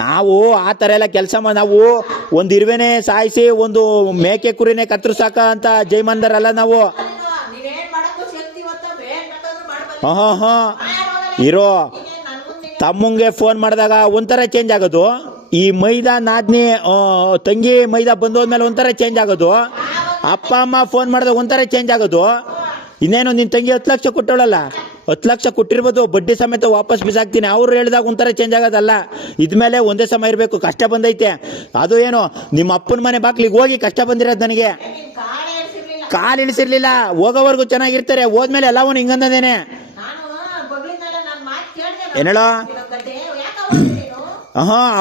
ನಾವು ಆ ಥರ ಎಲ್ಲ ಕೆಲಸ ನಾವು ಒಂದು ಇರುವೆನೇ ಸಾಯಿಸಿ ಒಂದು ಮೇಕೆ ಕುರಿನೇ ಕತ್ತರಿಸಾಕ ಅಂತ ಜೈಮಂದರಲ್ಲ ನಾವು. ಇರೋ ತಮ್ಮಂಗೆ ಫೋನ್ ಮಾಡಿದಾಗ ಒಂಥರ ಚೇಂಜ್ ಆಗೋದು, ಈ ಮೈದಾ ನಾದ್ನಿ ತಂಗಿ ಮೈದಾ ಬಂದೋದ್ಮೇಲೆ ಒಂಥರ ಚೇಂಜ್ ಆಗೋದು, ಅಪ್ಪ ಅಮ್ಮ ಫೋನ್ ಮಾಡಿದಾಗ ಒಂಥರ ಚೇಂಜ್ ಆಗೋದು. ಇನ್ನೇನು ನಿನ್ನ ತಂಗಿ 10 ಲಕ್ಷ ಕೊಟ್ಟವಳಲ್ಲ, 10 ಲಕ್ಷ ಕೊಟ್ಟಿರ್ಬೋದು, ಬಡ್ಡಿ ಸಮೇತ ವಾಪಸ್ ಬಿಸಾಕ್ತೀನಿ ಅವ್ರು ಹೇಳಿದಾಗ ಒಂಥರ ಚೇಂಜ್ ಆಗೋದಲ್ಲ. ಇದ್ಮೇಲೆ ಒಂದೇ ಸಮ ಇರಬೇಕು. ಕಷ್ಟ ಬಂದೈತೆ, ಅದು ಏನು ನಿಮ್ಮ ಅಪ್ಪನ ಮನೆ ಬಾಕ್ಲಿಗೆ ಹೋಗಿ ಕಷ್ಟ ಬಂದಿರೋದು. ನನಗೆ ಕಾಲು ಇಳಿಸಿರ್ಲಿಲ್ಲ, ಹೋಗೋವರೆಗೂ ಚೆನ್ನಾಗಿರ್ತಾರೆ, ಹೋದ್ಮೇಲೆ ಎಲ್ಲವೂ ಹಿಂಗಂದೇನೆ ಏನೇಳೋ.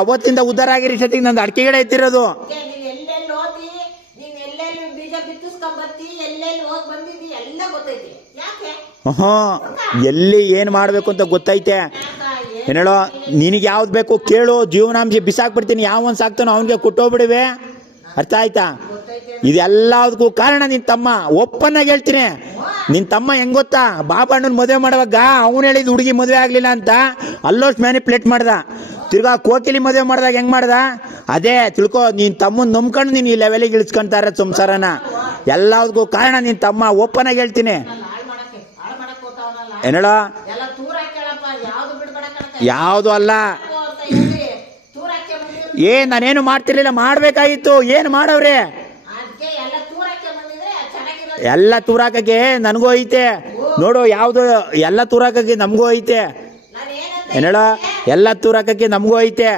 ಅವತ್ತಿಂದ ಉದ್ಧಾರ ಆಗಿರಿ ಸತಿಗೆ ನಂದು ಅಡಿಕೆ ಗಿಡ ಎತ್ತಿರೋದು. ಎಲ್ಲಿ ಏನು ಮಾಡಬೇಕು ಅಂತ ಗೊತ್ತೈತೆ ಏನೇಳೋ. ನಿನಗೆ ಯಾವ್ದು ಬೇಕು ಕೇಳು, ಜೀವನಾಂಶ ಬಿಸಾಕ್ಬಿಡ್ತೀನಿ, ಯಾವನ್ ಸಾಕ್ತಾನೋ ಅವನಿಗೆ ಕೊಟ್ಟೋಗ್ಬಿಡಿವೆ. ಅರ್ಥ ಆಯ್ತಾ? ಇದೆಲ್ಲದಕ್ಕೂ ಕಾರಣ ನಿನ್ನ ತಮ್ಮ. ಒಪ್ಪನ್ನಾಗಿ ಹೇಳ್ತೀನಿ, ನಿನ್ನ ತಮ್ಮ ಹೆಂಗ್ ಗೊತ್ತಾ, ಬಾಬಣ್ಣನ ಮದುವೆ ಮಾಡುವಾಗ ಅವನು ಹೇಳಿದ ಹುಡುಗಿ ಮದುವೆ ಆಗ್ಲಿಲ್ಲ ಅಂತ ಅಲ್ಲೋಷ್ಟು ಮ್ಯಾನಿಪ್ಯುಲೇಟ್ ಮಾಡ್ದ. ತಿರ್ಗಾ ಕೋಕಿಲಿ ಮದುವೆ ಮಾಡಿದಾಗ ಹೆಂಗ್ ಮಾಡ್ದ, ಅದೇ ತಿಳ್ಕೊ. ನೀನ್ ತಮ್ಮನ್ ನಂಬ್ಕೊಂಡು ನೀನು ಈ ಲೆವೆಲಿಗೆ ಇಳಿಸ್ಕೊಂತ ಇರೋ ಸಂಸಾರನ. ಎಲ್ಲದಕ್ಕೂ ಕಾರಣ ನಿನ್ನ ತಮ್ಮ. ಓಪನ್ನಾಗಿ ಹೇಳ್ತೀನಿ ಏನೇಳ. ಯಾವುದು ಅಲ್ಲ, ನಾನೇನು ಮಾಡ್ತಿರ್ಲಿಲ್ಲ, ಮಾಡ್ಬೇಕಾಗಿತ್ತು. ಏನು ಮಾಡವ್ರೆ ಎಲ್ಲ ತೂರಾಕಕ್ಕೆ ನನಗೂ ಐತೆ ನೋಡು. ಯಾವುದು ಎಲ್ಲ ತೂರಾಕಕ್ಕೆ ನಮಗೂ ಐತೆ ಏನೇಳ, ಎಲ್ಲ ತೂರಾಕಕ್ಕೆ ನಮಗೂ ಐತೆ.